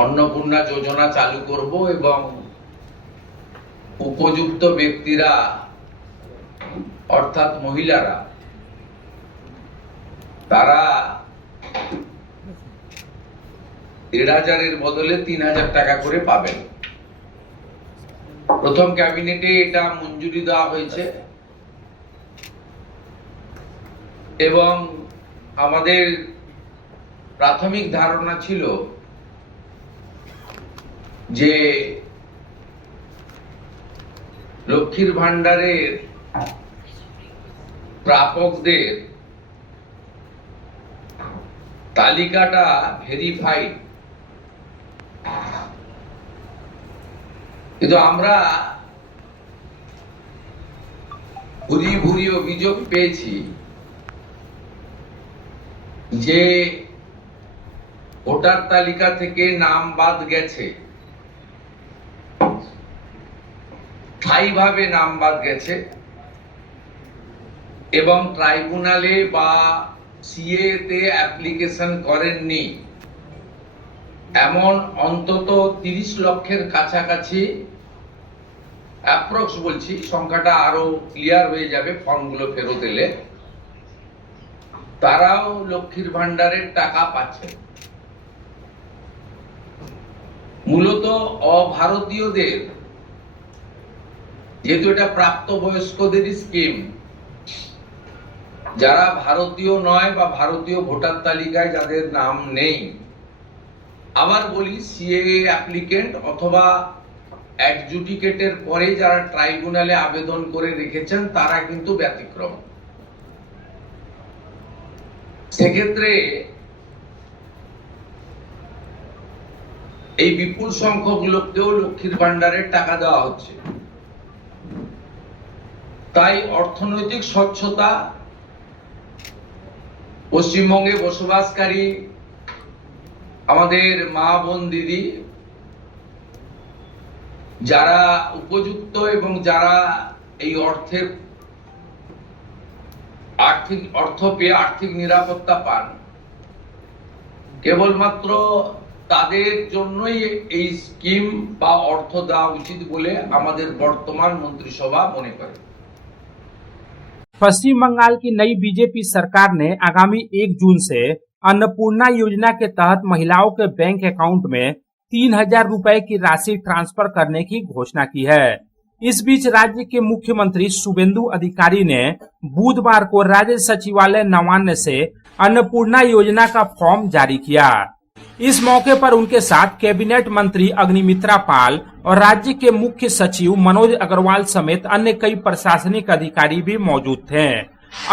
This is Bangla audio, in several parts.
অন্নপূর্ণা যোজনা চালু করব এবং উপযুক্ত ব্যক্তিরা অর্থাৎ মহিলারা তারা ১,৫০০-এর বদলে ৩,০০০ টাকা করে পাবেন। প্রথম ক্যাবিনেটে এটা মঞ্জুরি দেওয়া হয়েছে এবং আমাদের প্রাথমিক ধারণা ছিল যে লক্ষ্মীর ভান্ডারের প্রাপকদের তালিকাটা ভেরিফাইড, কিন্তু আমরা ভুরি ভুরি অভিযোগ পেয়েছি যে ভোটার তালিকা থেকে নাম বাদ গেছে, স্থায়ীভাবে নাম বাদ গেছে এবং ট্রাইব্যুনালে বা সিএ তে অ্যাপ্লিকেশন করেননি এমন অন্তত ৩০ লক্ষের কাছাকাছি, অ্যাপ্রক্স বলছি, সংখ্যাটা আরো ক্লিয়ার হয়ে যাবে ফর্মগুলো ফেরত এলে, তারাও লক্ষ্মীর ভান্ডারের টাকা পাচ্ছে। মূলত অভারতীয়দের, যেহেতু এটা প্রাপ্তবয়স্কদেরই স্কিম, যারা ভারতীয় নয় বা ভারতীয় ভোটার তালিকায় যাদের নাম নেই, আবার বলি সিএএ অ্যাপ্লিকেন্ট অথবা অ্যাডজুডিকেটের পরে যারা ট্রাইব্যুনালে আবেদন করে রেখেছেন তারা কিন্তু ব্যতিক্রম। সেক্ষেত্রে এই বিপুল সংখ্যক লোককেও লক্ষ্মীর ভান্ডারের টাকা দেওয়া হচ্ছে। তাই অর্থনৈতিক স্বচ্ছতা, পশ্চিমবঙ্গে বসবাসকারী আমাদের মা বোন দিদি যারা উপযুক্ত এবং যারা এই অর্থ পেয়ে আর্থিক নিরাপত্তা পান, কেবলমাত্র তাদের জন্যই এই স্কিম বা অর্থ দেওয়া উচিত বলে আমাদের বর্তমান মন্ত্রিসভা মনে করে। पश्चिम बंगाल की नई बीजेपी सरकार ने आगामी 1 जून से अन्नपूर्णा योजना के तहत महिलाओं के बैंक अकाउंट में 3,000 रुपए की राशि ट्रांसफर करने की घोषणा की है। इस बीच राज्य के मुख्यमंत्री शुभेंदु अधिकारी ने बुधवार को राज्य सचिवालय नवान्न से अन्नपूर्णा योजना का फॉर्म जारी किया। इस मौके पर उनके साथ कैबिनेट मंत्री अग्निमित्रा पाल और राज्य के मुख्य सचिव मनोज अग्रवाल समेत अन्य कई प्रशासनिक अधिकारी भी मौजूद थे।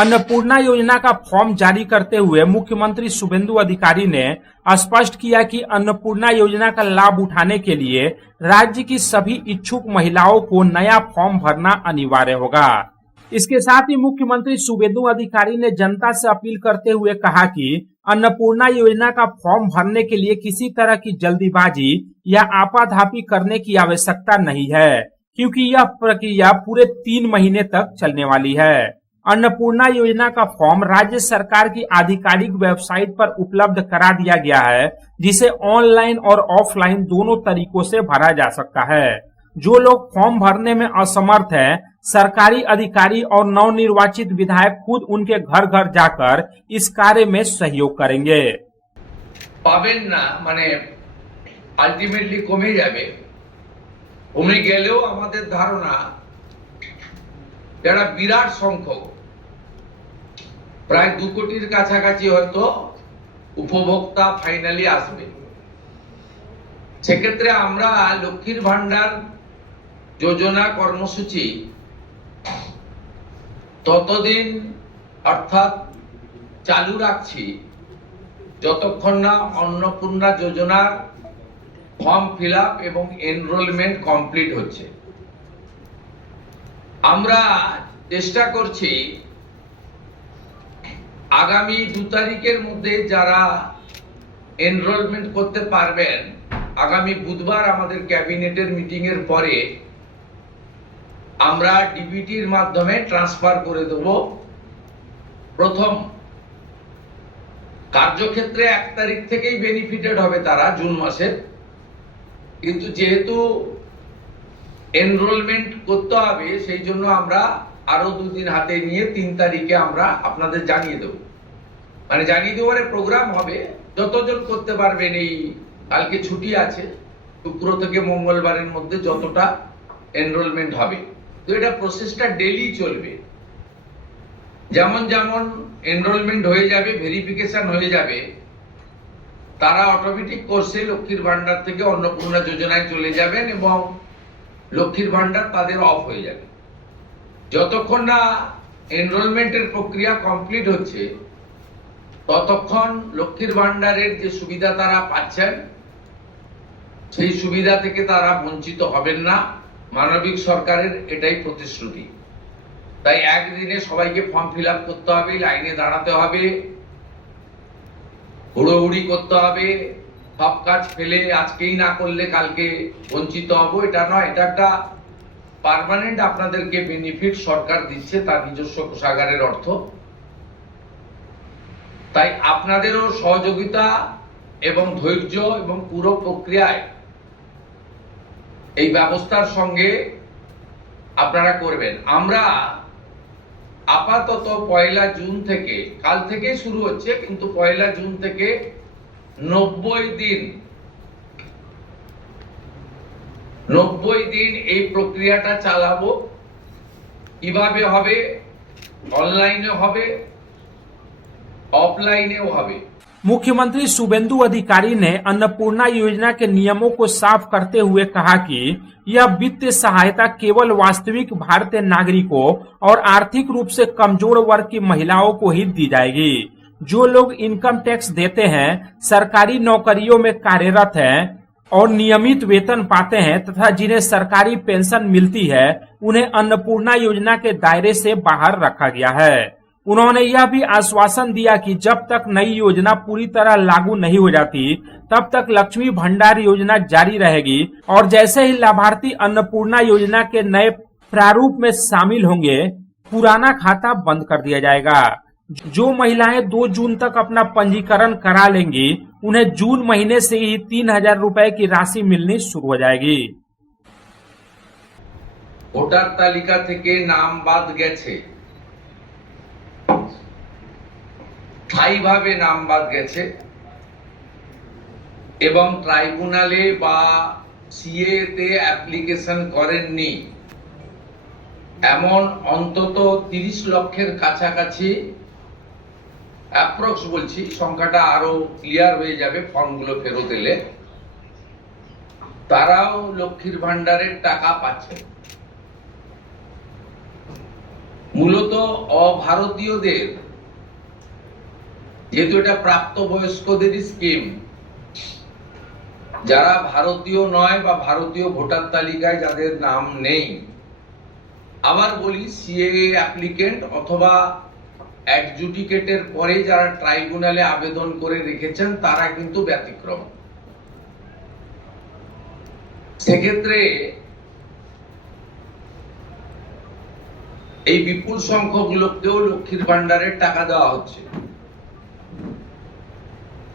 अन्नपूर्णा योजना का फॉर्म जारी करते हुए मुख्यमंत्री शुभेंदु अधिकारी ने स्पष्ट किया कि अन्नपूर्णा योजना का लाभ उठाने के लिए राज्य की सभी इच्छुक महिलाओं को नया फॉर्म भरना अनिवार्य होगा। इसके साथ ही मुख्यमंत्री शुभेंदु अधिकारी ने जनता से अपील करते हुए कहा कि अन्नपूर्णा योजना का फॉर्म भरने के लिए किसी तरह की जल्दीबाजी या आपाधापी करने की आवश्यकता नहीं है, क्योंकि यह प्रक्रिया पूरे 3 महीने तक चलने वाली है। अन्नपूर्णा योजना का फॉर्म राज्य सरकार की आधिकारिक वेबसाइट पर उपलब्ध करा दिया गया है, जिसे ऑनलाइन और ऑफलाइन दोनों तरीकों से भरा जा सकता है। जो लोग फॉर्म भरने में असमर्थ हैं, सरकारी अधिकारी और नवनिर्वाचित विधायक खुद उनके घर घर जाकर इस कार्य में सहयोग करेंगे। পাবেন না মানে আলটিমেটলি কমে যাবে, কমে গেলেও আমাদের ধারণা যারা বিরাট সংখ্যক, প্রায় 2 কোটির কাছাকাছি হয়তো উপভোক্তা ফাইনালি আসবে। সেক্ষেত্রে আমরা লক্ষ্মীর ভান্ডার যোজনা কর্মসূচি ততদিন অর্থাৎ চালু রাখছি যতক্ষণ না অন্নপূর্ণা যোজনার ফর্ম ফিল আপ এবং এনরোলমেন্ট কমপ্লিট হচ্ছে। আমরা চেষ্টা করছি আগামী 2 তারিখের মধ্যে যারা এনরোলমেন্ট করতে পারবেন, আগামী বুধবার আমাদের ক্যাবিনেটের মিটিং এর পরে আমরা ডিবিটির মাধ্যমে ট্রান্সফার করে দেব। প্রথম কার্যক্ষেত্রে 1 তারিখ থেকেই বেনিফিটেড হবে তারা, জুন মাসের কিন্তু যেহেতু এনরোলমেন্ট করতে হবে সেই জন্য আমরা আরো 2 দিন হাতে নিয়ে 3 তারিখে আমরা আপনাদের জানিয়ে দেব, মানে জানিয়ে দেওয়ার প্রোগ্রাম হবে। যতজন করতে পারবেন, এই কালকে ছুটি আছে, শুক্র থেকে মঙ্গলবারের মধ্যে যতটা এনরোলমেন্ট হবে, তো এটা প্রসেসটা ডেইলি চলবে। যেমন যেমন এনরোলমেন্ট হয়ে যাবে, ভেরিফিকেশন হয়ে যাবে, তারা অটোমেটিক কোর্সে লক্ষ্মীর ভান্ডার থেকে অন্নপূর্ণা যোজনায় চলে যাবেন এবং লক্ষ্মীর ভান্ডার তাদের অফ হয়ে যাবে। যতক্ষণ না এনরোলমেন্টের প্রক্রিয়া কমপ্লিট হচ্ছে ততক্ষণ লক্ষ্মীর ভান্ডারের যে সুবিধা তারা পাচ্ছেন সেই সুবিধা থেকে তারা বঞ্চিত হবেন না। মানবিক সরকারের এটাই প্রতিশ্রুতি। তাই একদিনে সবাইকে ফর্ম ফিল আপ করতে হবে, লাইনে দাঁড়াতে হবে, হুড়োহুড়ি করতে হবে, সব কাজ ফেলে আজকেই না করলে কালকে বঞ্চিত হব, এটা নয়। এটা একটা পার্মানেন্ট আপনাদেরকে বেনিফিট সরকার দিচ্ছে তার নিজস্ব কোষাগারের অর্থ। তাই আপনাদেরও সহযোগিতা এবং ধৈর্য এবং পুরো প্রক্রিয়ায় এই ব্যবস্থার সঙ্গে আপনারা করবেন। আমরা আপাতত 1 জুন থেকে, কাল থেকে শুরু হচ্ছে, কিন্তু 1 জুন থেকে 90 দিন এই প্রক্রিয়াটা চালাবো। কিভাবে হবে? অনলাইনে হবে, ऑफलाइनेও হবে। मुख्यमंत्री शुभेंदु अधिकारी ने अन्नपूर्णा योजना के नियमों को साफ करते हुए कहा कि यह वित्तीय सहायता केवल वास्तविक भारतीय नागरिकों और आर्थिक रूप से कमजोर वर्ग की महिलाओं को ही दी जाएगी। जो लोग इनकम टैक्स देते हैं, सरकारी नौकरियों में कार्यरत हैं और नियमित वेतन पाते हैं तथा जिन्हें सरकारी पेंशन मिलती है, उन्हें अन्नपूर्णा योजना के दायरे से बाहर रखा गया है। उन्होंने यह भी आश्वासन दिया कि जब तक नई योजना पूरी तरह लागू नहीं हो जाती तब तक लक्ष्मी भंडार योजना जारी रहेगी और जैसे ही लाभार्थी अन्नपूर्णा योजना के नए प्रारूप में शामिल होंगे, पुराना खाता बंद कर दिया जाएगा। जो महिलाएं 2 जून तक अपना पंजीकरण करा लेंगी, उन्हें जून महीने से ही 3000 रुपए की राशि मिलनी शुरू हो जाएगी। ভোটার তালিকা থেকে নাম বাদ গেছে, স্থায়ীভাবে নাম বাদ গেছে এবং ট্রাইব্যুনালে বা সিএ তে অ্যাপ্লিকেশন করেননি এমন অন্তত 30 লক্ষের কাছাকাছি, অ্যাপ্রক্স বলছি, সংখ্যাটা আরো ক্লিয়ার হয়ে যাবে ফর্মগুলো ফেরত এলে, তারাও লক্ষ্মীর ভান্ডারের টাকা পাচ্ছে। মূলত অভারতীয়দের, যেহেতু এটা প্রাপ্তবয়স্কদের স্কিম, যারা ভারতীয় নয় বা ভারতীয় ভোটার তালিকায় যাদের নাম নেই, আবার বলি সিএএ অ্যাপ্লিকেন্ট অথবা অ্যাডজুডিকেটের পরে যারা ট্রাইব্যুনালে আবেদন করে রেখেছেন তারা কিন্তু ব্যতিক্রম। সেক্ষেত্রে এই বিপুল সংখ্যক লোককেও লক্ষ্মীর ভান্ডারের টাকা দেওয়া হচ্ছে।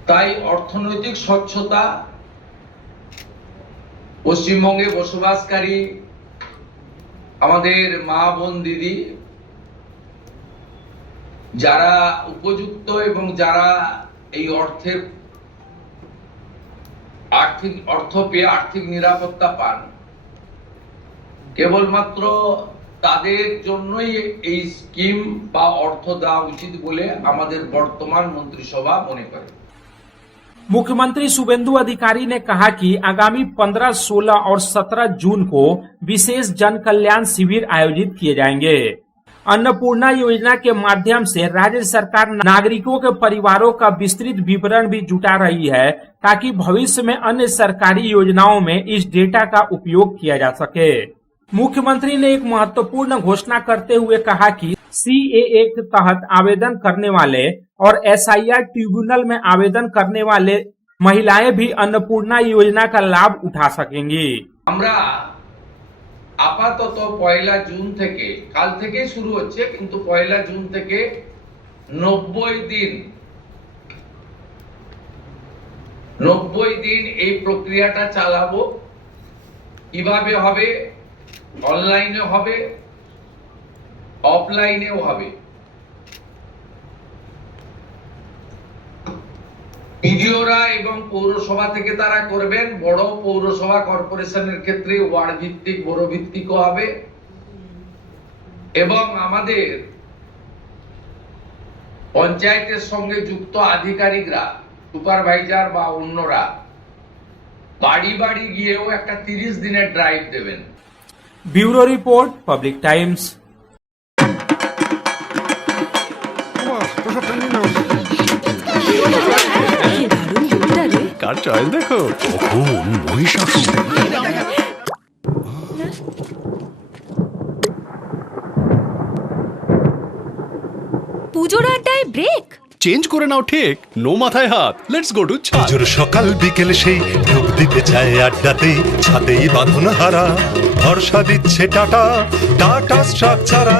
তাই অর্থনৈতিক স্বচ্ছতা, পশ্চিমবঙ্গে বসবাসকারী আমাদের মা বোন দিদি যারা উপযুক্ত এবং যারা এই অর্থ পেয়ে আর্থিক নিরাপত্তা পান, কেবলমাত্র তাদের জন্যই এই স্কিম বা অর্থ দেওয়া উচিত বলে আমাদের বর্তমান মন্ত্রিসভা মনে করে। मुख्यमंत्री शुभेंदु अधिकारी ने कहा कि आगामी 15, 16 और 17 जून को विशेष जन कल्याण शिविर आयोजित किए जाएंगे। अन्नपूर्णा योजना के माध्यम से राज्य सरकार नागरिकों के परिवारों का विस्तृत विवरण भी जुटा रही है ताकि भविष्य में अन्य सरकारी योजनाओं में इस डेटा का उपयोग किया जा सके। मुख्यमंत्री ने एक महत्वपूर्ण घोषणा करते हुए कहा कि सीएए के तहत आवेदन करने वाले और एसआईआर ट्रिब्यूनल में आवेदन करने वाले महिलाएं भी अन्नपूर्णा योजना का लाभ उठा सकेंगी। আমরা আপাতত 1 জুন থেকে, কাল থেকে শুরু হচ্ছে, কিন্তু 1 জুন থেকে 90 দিন এই প্রক্রিয়াটা চালাবো। কিভাবে হবে, অনলাইনে হবে, অফলাইনেও হবে। বিডিওরা এবং পৌরসভা থেকে তারা করবেন। বড় পৌরসভা কর্পোরেশনের ক্ষেত্রে ওয়ার্ড ভিত্তিক, বড় ভিত্তিকও হবে। এবং আমাদের পঞ্চায়েতের সঙ্গে যুক্ত আধিকারিকরা, সুপারভাইজার বা অন্যরা বাড়ি বাড়ি গিয়েও একটা 30 দিনের ড্রাইভ দেবেন। Bureau report, public times. Car choice দেখো, কখন মহিষাসুর। পুজোর আড্ডায় ব্রেক। চেঞ্জ করে নাও ঠিক, নো মাথায় হাত। লেটস গো টু ছাদ। পুজোর সকাল বিকেল সেই ডুব দিতে যায় আড্ডাতেই, ছাদেই বাঁধন হারা ভরসা দিচ্ছে টাটা, টাটা স্ট্রাকচারা।